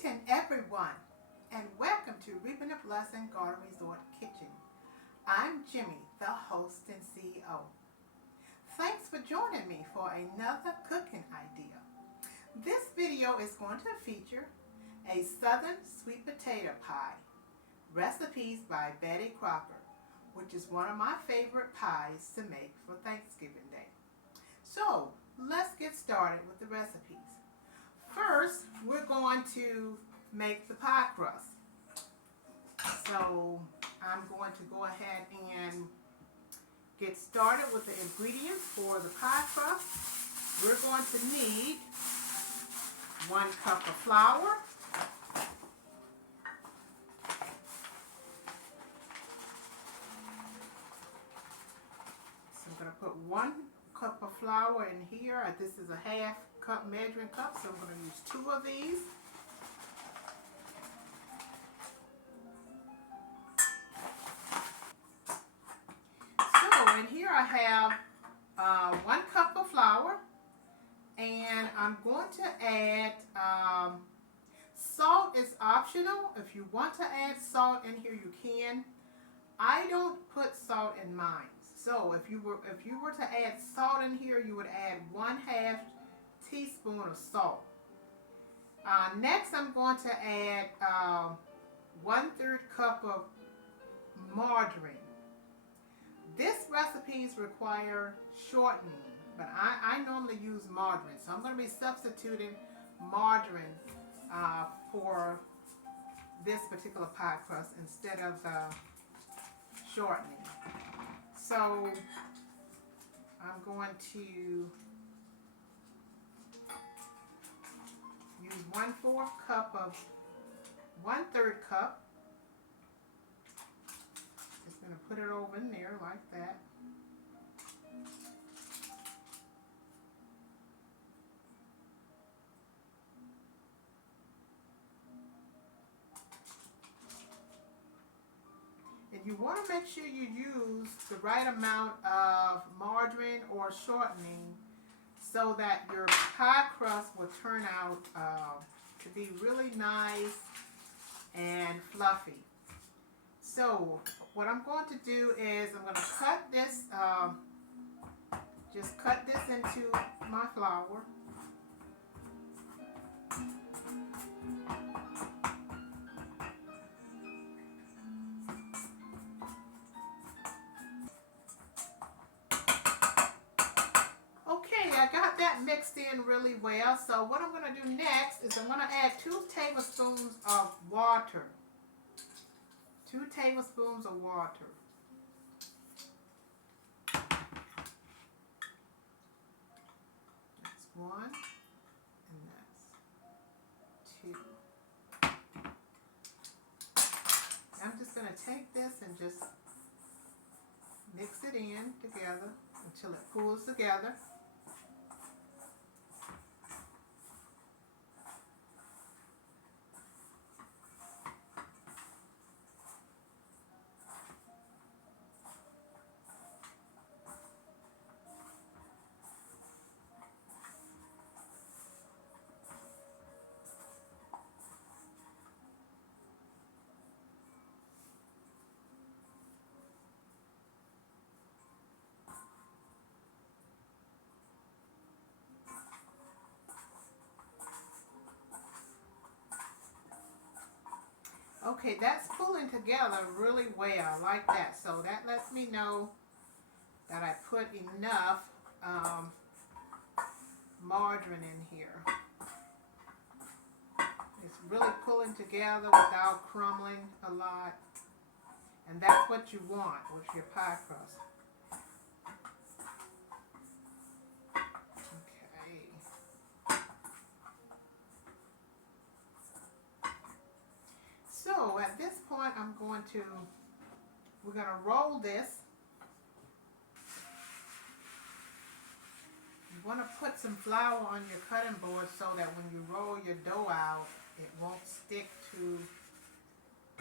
Greeting everyone, and welcome to Reaping a Blessing Garden Resort Kitchen. I'm Jimmy, the host and CEO. Thanks for joining me for another cooking idea. This video is going to feature a Southern sweet potato pie, recipes by Betty Crocker, which is one of my favorite pies to make for Thanksgiving Day. So let's get started with the recipes. First, we're going to make the pie crust. So I'm going to go ahead and get started with the ingredients for the pie crust. We're going to need 1 cup of flour, so I'm going to put 1 cup of flour in here. This is a half cup measuring cup, so I'm going to use 2 of these. So in here I have 1 cup of flour, and I'm going to add salt. Is optional. If you want to add salt in here, you can. I don't put salt in mine. So if you were to add salt in here, you would add 1/2 teaspoon of salt. Next, I'm going to add 1/3 cup of margarine. This recipes require shortening, but I normally use margarine, so I'm going to be substituting margarine for this particular pie crust instead of shortening. So I'm going to use 1/4 cup of 1/3 cup. Just going to put it over in there like that. And you want to make sure you use the right amount of margarine or shortening so that your pie crust will turn out to be really nice and fluffy. So what I'm going to do is I'm going to cut this, just cut this into my flour. I got that mixed in really well. So what I'm going to do next is I'm going to add 2 tablespoons of water. 2 tablespoons of water. That's 1 and that's 2. I'm just going to take this and just mix it in together until it pulls together. Okay, that's pulling together really well, like that. So that lets me know that I put enough margarine in here. It's really pulling together without crumbling a lot. And that's what you want with your pie crust. So at this point, we're going to roll this. You want to put some flour on your cutting board so that when you roll your dough out, it won't stick to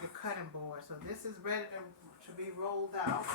the cutting board. So this is ready to be rolled out.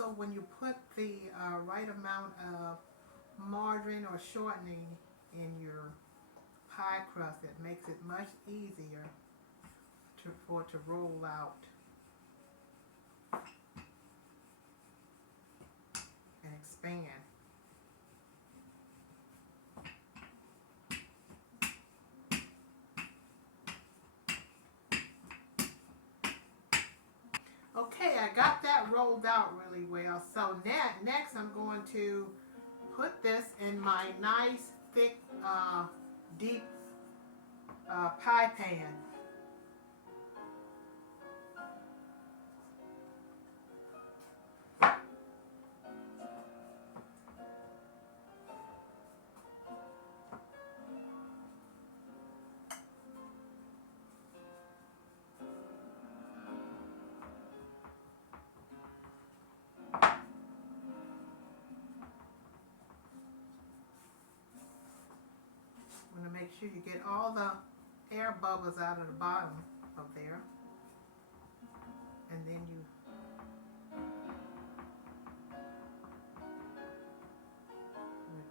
also, when you put the right amount of margarine or shortening in your pie crust, it makes it much easier for it to roll out and expand. Okay, I got that rolled out really well. So next I'm going to put this in my nice thick deep pie pan. I'm going to make sure you get all the air bubbles out of the bottom of there, and then you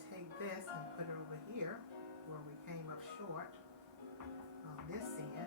take this and put it over here where we came up short on this end.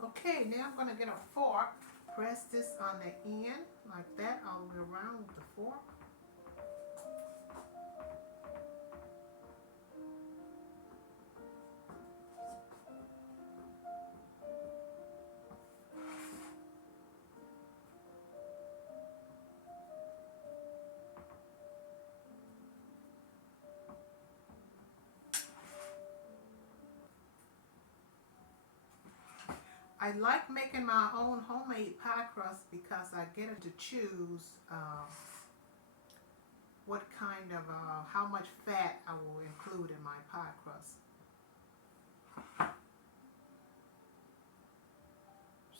Okay, now I'm going to get a fork, press this on the end like that all the way around with the fork. I like making my own homemade pie crust because I get to choose what kind of, how much fat I will include in my pie crust.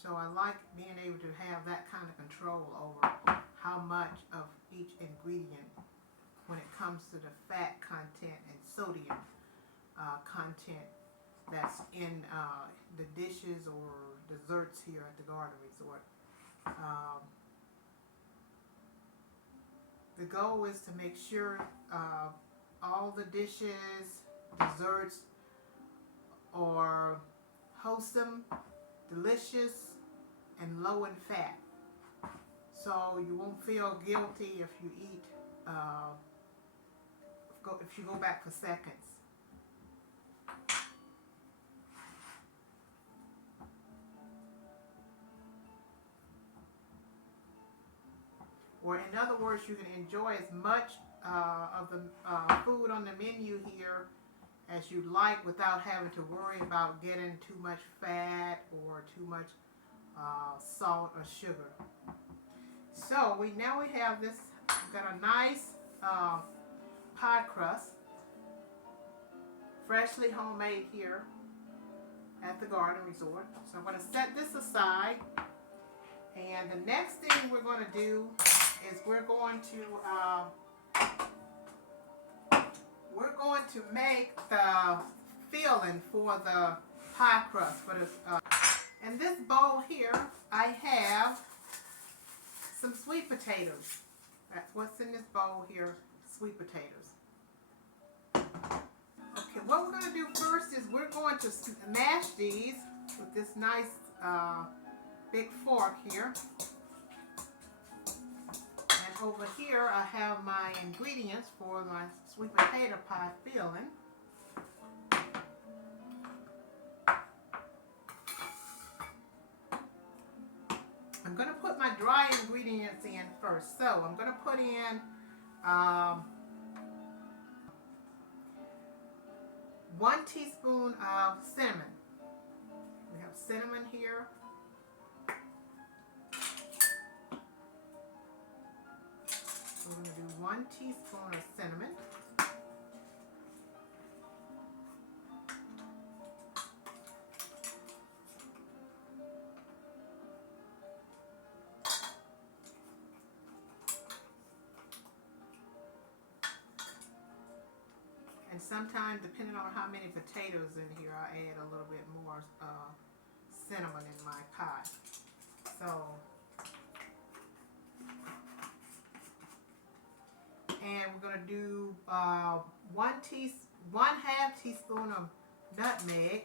So I like being able to have that kind of control over how much of each ingredient when it comes to the fat content and sodium content that's in the dishes or desserts here at the Garden Resort. The goal is to make sure all the dishes, desserts are wholesome, delicious, and low in fat. So you won't feel guilty if you eat, if you go back for seconds. Or in other words, you can enjoy as much of the food on the menu here as you like without having to worry about getting too much fat or too much salt or sugar. So now we have this, we've got a nice pie crust, freshly homemade here at the Garden Resort. So I'm going to set this aside, and the next thing we're going to do is we're going to make the filling for the pie crust. For this, in this bowl here, I have some sweet potatoes. That's what's in this bowl here, sweet potatoes. Okay, what we're going to do first is we're going to mash these with this nice big fork here. over here I have my ingredients for my sweet potato pie filling. I'm going to put my dry ingredients in first. So I'm going to put in 1 teaspoon of cinnamon. We have cinnamon here. We're going to do 1 teaspoon of cinnamon. And sometimes, depending on how many potatoes in here, I add a little bit more cinnamon in my pie. So, and we're going to do 1/2 teaspoon of nutmeg.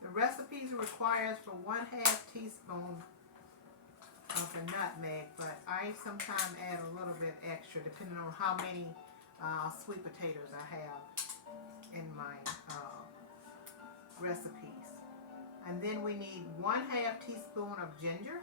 The recipe requires for 1/2 teaspoon of the nutmeg, but I sometimes add a little bit extra depending on how many sweet potatoes I have in my recipes. And then we need 1/2 teaspoon of ginger.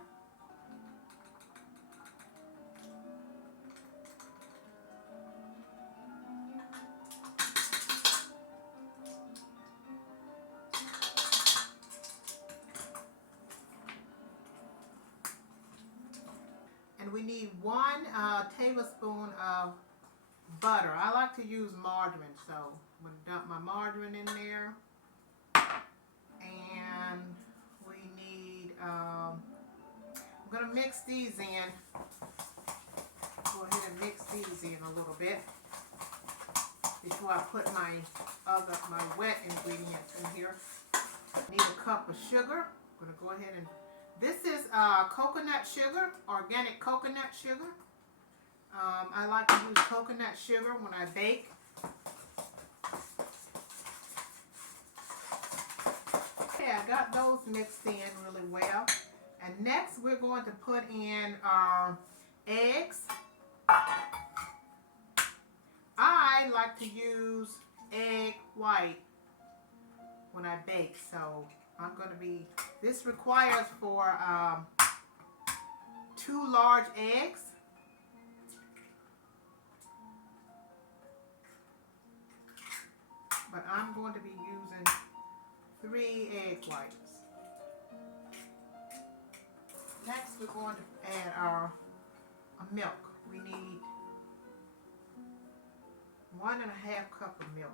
And we need 1 tablespoon of butter. I like to use margarine, so I'm going to dump my margarine in there. And we need, I'm going to mix these in. Go ahead and mix these in a little bit before I put my wet ingredients in here. Need a cup of sugar. I'm going to go ahead and, this is coconut sugar, organic coconut sugar. I like to use coconut sugar when I bake. Okay, I got those mixed in really well. And next we're going to put in our eggs. I like to use egg white when I bake, so I'm going to be, this requires for 2 large eggs. But I'm going to be using 3 egg whites. Next we're going to add our milk. We need 1 1/2 cup of milk.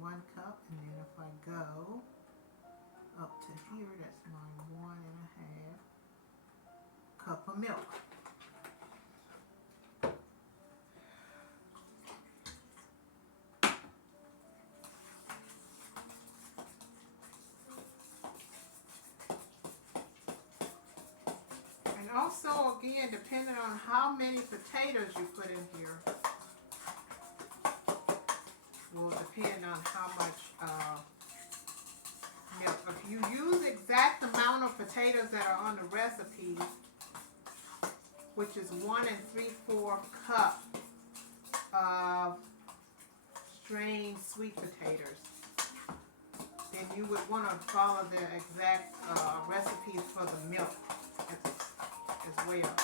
One cup, and then if I go up to here, that's my 1 1/2 cup of milk. And also, again, depending on how many potatoes you put in here, will depend on how much milk. If you use exact amount of potatoes that are on the recipe, which is 1 3/4 cup of strained sweet potatoes, then you would want to follow the exact recipes for the milk as well.